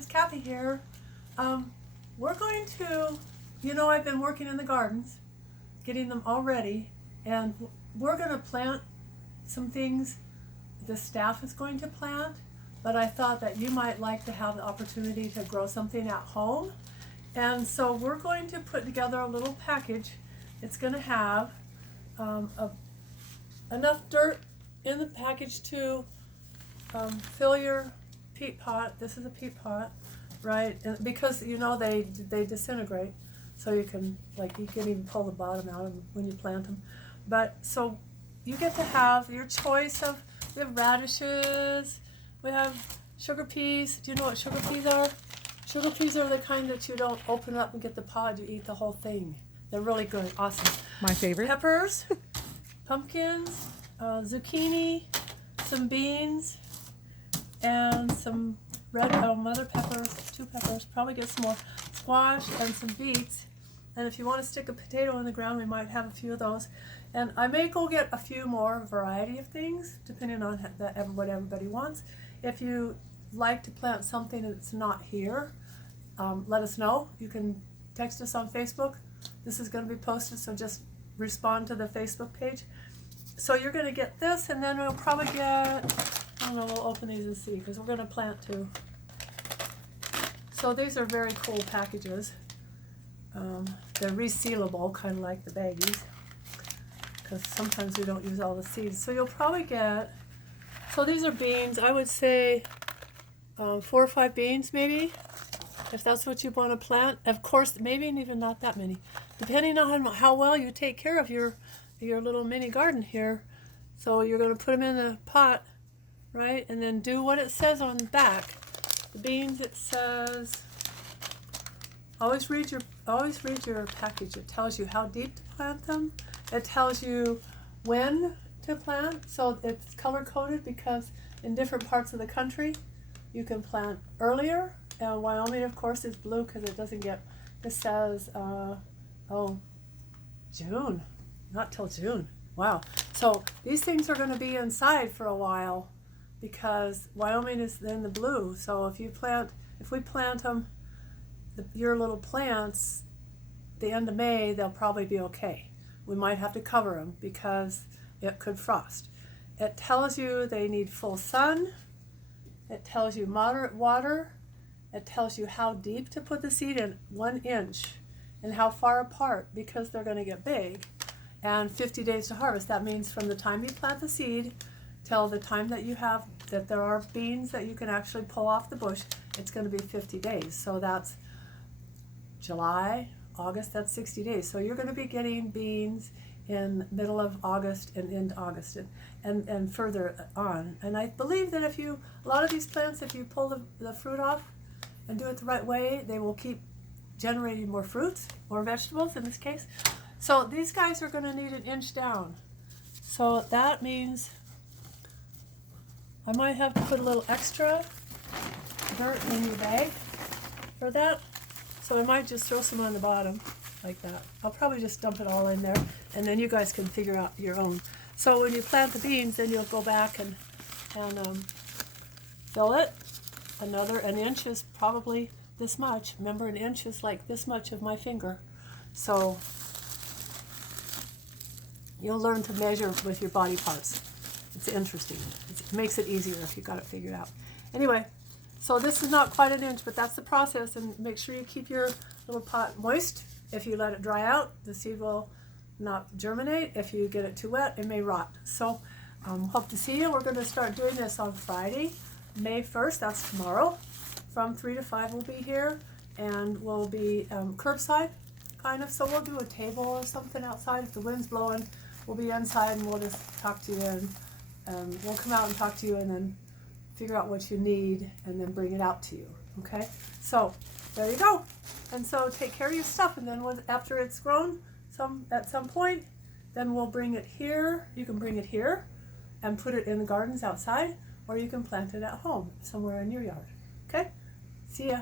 it's Kathy here. We're going to, I've been working in the gardens, getting them all ready, and we're going to plant some things the staff is going to plant, but I thought that you might like to have the opportunity to grow something at home. And so we're going to put together a little package. It's going to have enough dirt in the package to fill your peat pot. This is a peat pot, right? And because they disintegrate, so you can even pull the bottom out when you plant them. But so you get to have your choice of. We have radishes. We have sugar peas. Do you know what sugar peas are? Sugar peas are the kind that you don't open up and get the pod. You eat the whole thing. They're really good. Awesome. My favorite. Peppers, pumpkins, zucchini, some beans, and some red mother peppers, 2 peppers, probably get some more, squash, and some beets. And if you want to stick a potato in the ground, we might have a few of those. And I may go get a few more variety of things, depending on what everybody wants. If you like to plant something that's not here, let us know. You can text us on Facebook. This is going to be posted, so just respond to the Facebook page. So you're going to get this, and then we'll probably get, I don't know, we'll open these and see, because we're going to plant too. So these are very cool packages. They're resealable, kind of like the baggies, because sometimes we don't use all the seeds. So you'll probably get, so these are beans, I would say 4 or 5 beans maybe, if that's what you want to plant. Of course, maybe even not that many, depending on how well you take care of your little mini garden here. So you're going to put them in the pot, right, and then do what it says on the back. The beans, it says, always read your package. It tells you how deep to plant them. It tells you when to plant. So it's color coded because in different parts of the country you can plant earlier. And Wyoming, of course, is blue because it doesn't get. This says June, not till June. Wow. So these things are going to be inside for a while because Wyoming is in the blue. So if we plant them, your little plants, the end of May, they'll probably be okay. We might have to cover them because it could frost. It tells you they need full sun. It tells you moderate water. It tells you how deep to put the seed in, 1 inch, and how far apart because they're going to get big. And 50 days to harvest. That means from the time you plant the seed till the time that there are beans that you can actually pull off the bush, it's going to be 50 days. So that's July, August, that's 60 days. So you're going to be getting beans in middle of August and into August and further on. And I believe that a lot of these plants, if you pull the fruit off and do it the right way, they will keep generating more fruits, more vegetables in this case. So these guys are going to need 1 inch down. So that means I might have to put a little extra dirt in your bag for that. So I might just throw some on the bottom like that. I'll probably just dump it all in there, and then you guys can figure out your own. So when you plant the beans, then you'll go back and fill it. An inch is probably this much. Remember, 1 inch is like this much of my finger. So you'll learn to measure with your body parts. It's interesting. It makes it easier if you got it figured out. Anyway, so this is not quite 1 inch, but that's the process. And make sure you keep your little pot moist. If you let it dry out, the seed will not germinate. If you get it too wet, it may rot. So hope to see you. We're going to start doing this on Friday, May 1st. That's tomorrow. From 3 to 5 we'll be here. And we'll be curbside, kind of. So we'll do a table or something outside. If the wind's blowing, we'll be inside and we'll just talk to you. And we'll come out and talk to you and then figure out what you need and then bring it out to you. Okay? So there you go. And so take care of your stuff, and then after it's grown at some point, then we'll bring it here. You can bring it here and put it in the gardens outside, or you can plant it at home somewhere in your yard. Okay? See ya.